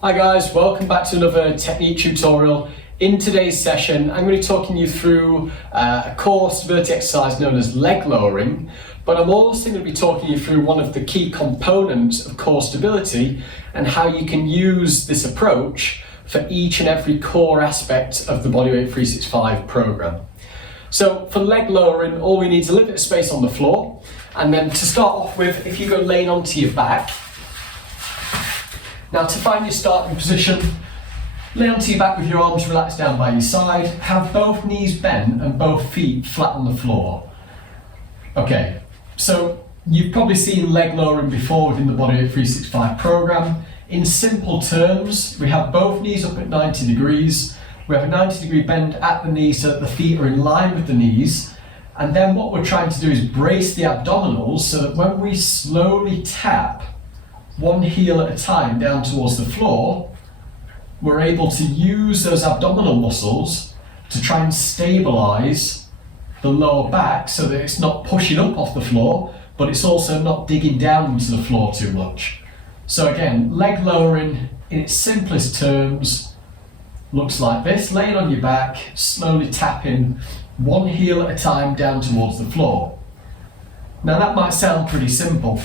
Hi guys, welcome back to another technique tutorial. In today's session, I'm going to be talking you through a core stability exercise known as leg lowering, but I'm also going to be talking you through one of the key components of core stability and how you can use this approach for each and every core aspect of the Bodyweight 365 program. So for leg lowering, all we need is a little bit of space on the floor, and then to start off with, if you go laying onto your back. Now to find your starting position, lay onto your back with your arms relaxed down by your side, have both knees bent and both feet flat on the floor. Okay, so you've probably seen leg lowering before within the Bodyweight 365 program. In simple terms, we have both knees up at 90 degrees, we have a 90-degree bend at the knee so that the feet are in line with the knees, and then what we're trying to do is brace the abdominals so that when we slowly tap one heel at a time down towards the floor, we're able to use those abdominal muscles to try and stabilize the lower back so that it's not pushing up off the floor, but it's also not digging down into the floor too much. So again, leg lowering in its simplest terms looks like this: laying on your back, slowly tapping one heel at a time down towards the floor. Now that might sound pretty simple,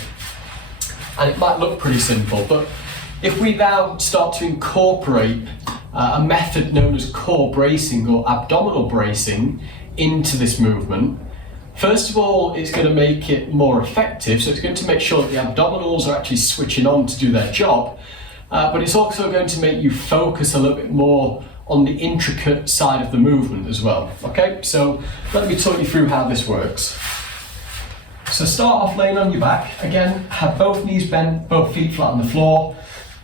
and it might look pretty simple, but if we now start to incorporate a method known as core bracing or abdominal bracing into this movement, first of all, it's going to make it more effective, so it's going to make sure that the abdominals are actually switching on to do their job, but it's also going to make you focus a little bit more on the intricate side of the movement as well. Okay, so let me talk you through how this works. So start off laying on your back. Again, have both knees bent, both feet flat on the floor,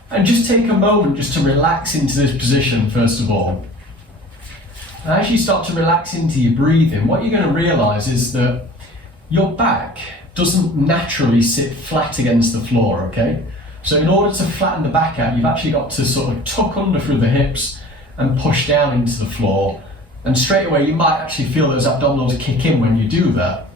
and just take a moment just to relax into this position first of all. And as you start to relax into your breathing, what you're going to realise is that your back doesn't naturally sit flat against the floor, okay? So in order to flatten the back out, you've actually got to sort of tuck under through the hips and push down into the floor, and straight away you might actually feel those abdominals kick in when you do that.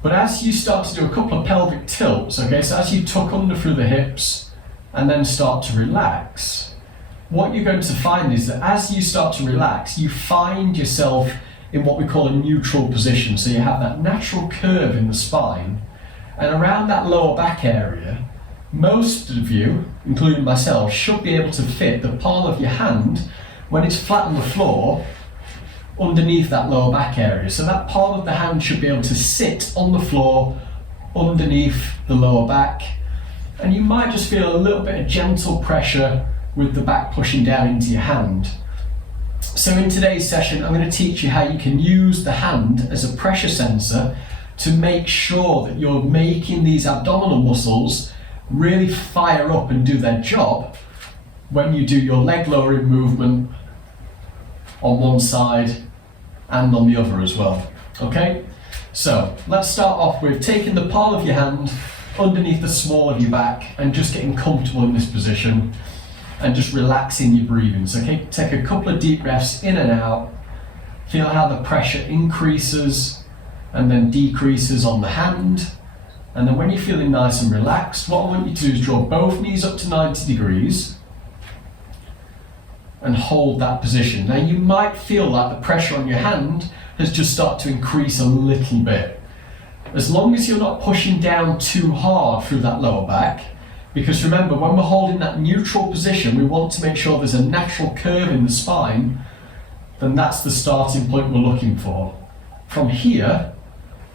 But as you start to do a couple of pelvic tilts, okay, so as you tuck under through the hips and then start to relax, what you're going to find is that as you start to relax, you find yourself in what we call a neutral position. So you have that natural curve in the spine, and around that lower back area, most of you, including myself, should be able to fit the palm of your hand when it's flat on the floor underneath that lower back area. So that palm of the hand should be able to sit on the floor underneath the lower back, and you might just feel a little bit of gentle pressure with the back pushing down into your hand. So in today's session, I'm going to teach you how you can use the hand as a pressure sensor to make sure that you're making these abdominal muscles really fire up and do their job when you do your leg lowering movement on one side and on the other as well. Okay, so let's start off with taking the palm of your hand underneath the small of your back and just getting comfortable in this position and just relaxing your breathing. So take a couple of deep breaths in and out. Feel how the pressure increases and then decreases on the hand. And then when you're feeling nice and relaxed, what I want you to do is draw both knees up to 90 degrees and hold that position. Now you might feel like the pressure on your hand has just started to increase a little bit. As long as you're not pushing down too hard through that lower back, because remember, when we're holding that neutral position, we want to make sure there's a natural curve in the spine, then that's the starting point we're looking for. From here,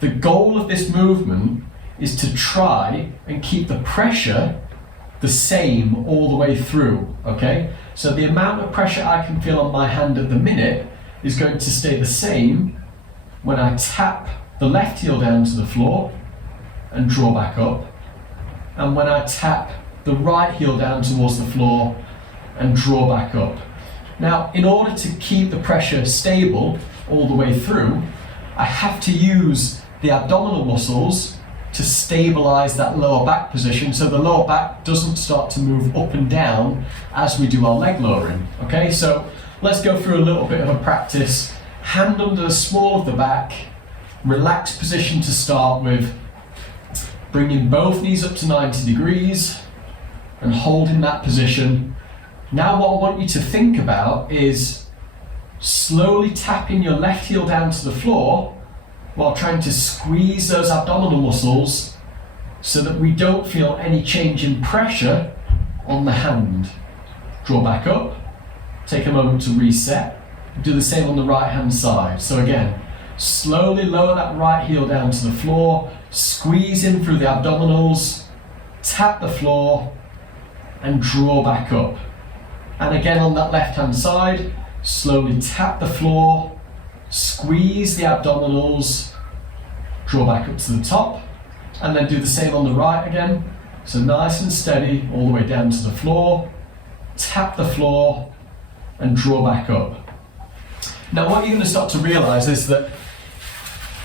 the goal of this movement is to try and keep the pressure the same all the way through, okay? So the amount of pressure I can feel on my hand at the minute is going to stay the same when I tap the left heel down to the floor and draw back up, and when I tap the right heel down towards the floor and draw back up. Now, in order to keep the pressure stable all the way through, I have to use the abdominal muscles to stabilize that lower back position so the lower back doesn't start to move up and down as we do our leg lowering. Okay, so let's go through a little bit of a practice. Hand under the small of the back, relaxed position to start with, bringing both knees up to 90 degrees and holding that position Now what I want you to think about is slowly tapping your left heel down to the floor while trying to squeeze those abdominal muscles so that we don't feel any change in pressure on the hand. Draw back up, take a moment to reset, do the same on the right hand side. So again, slowly lower that right heel down to the floor, squeeze in through the abdominals, tap the floor and draw back up. And again on that left hand side, slowly tap the floor, squeeze the abdominals, draw back up to the top, and then do the same on the right again. So nice and steady all the way down to the floor, tap the floor and draw back up. Now what you're going to start to realise is that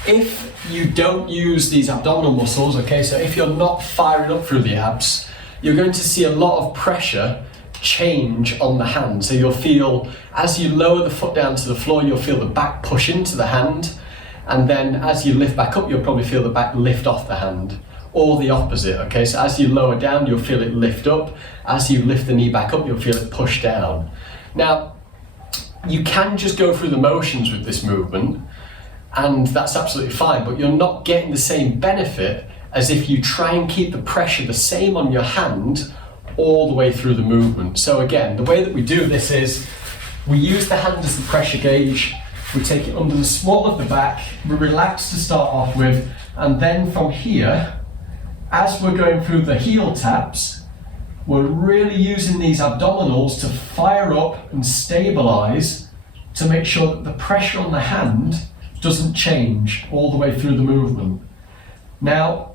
if you don't use these abdominal muscles, okay, so if you're not firing up through the abs, you're going to see a lot of pressure change on the hand. So you'll feel, as you lower the foot down to the floor, you'll feel the back push into the hand, and then as you lift back up, you'll probably feel the back lift off the hand, or the opposite, okay? So as you lower down, you'll feel it lift up. As you lift the knee back up, you'll feel it push down. Now, you can just go through the motions with this movement, and that's absolutely fine, but you're not getting the same benefit as if you try and keep the pressure the same on your hand all the way through the movement. So again, the way that we do this is we use the hand as the pressure gauge, we take it under the small of the back, we relax to start off with, and then from here, as we're going through the heel taps, we're really using these abdominals to fire up and stabilize to make sure that the pressure on the hand doesn't change all the way through the movement. Now,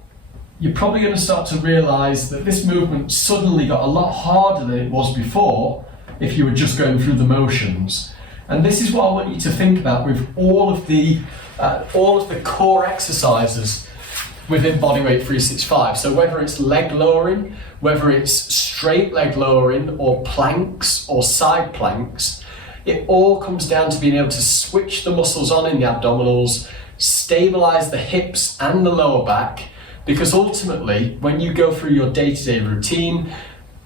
you're probably going to start to realize that this movement suddenly got a lot harder than it was before if you were just going through the motions. And this is what I want you to think about with all of the core exercises within Bodyweight 365. So whether it's leg lowering, whether it's straight leg lowering, or planks or side planks, it all comes down to being able to switch the muscles on in the abdominals, stabilize the hips and the lower back, because ultimately when you go through your day-to-day routine,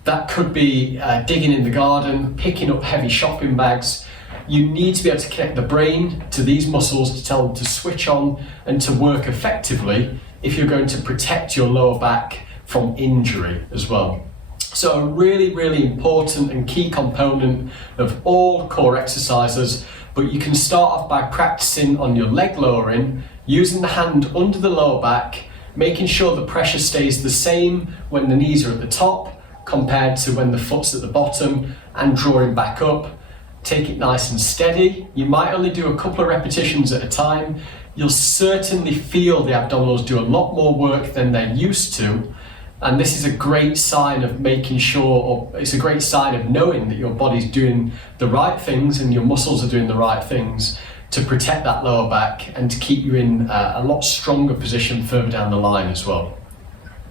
that could be digging in the garden, picking up heavy shopping bags, you need to be able to connect the brain to these muscles to tell them to switch on and to work effectively if you're going to protect your lower back from injury as well. So a really, really important and key component of all core exercises, but you can start off by practicing on your leg lowering, using the hand under the lower back, making sure the pressure stays the same when the knees are at the top compared to when the foot's at the bottom, and drawing back up. Take it nice and steady. You might only do a couple of repetitions at a time. You'll certainly feel the abdominals do a lot more work than they're used to. And this is a great sign of making sure, or it's a great sign of knowing that your body's doing the right things and your muscles are doing the right things to protect that lower back and to keep you in a lot stronger position further down the line as well.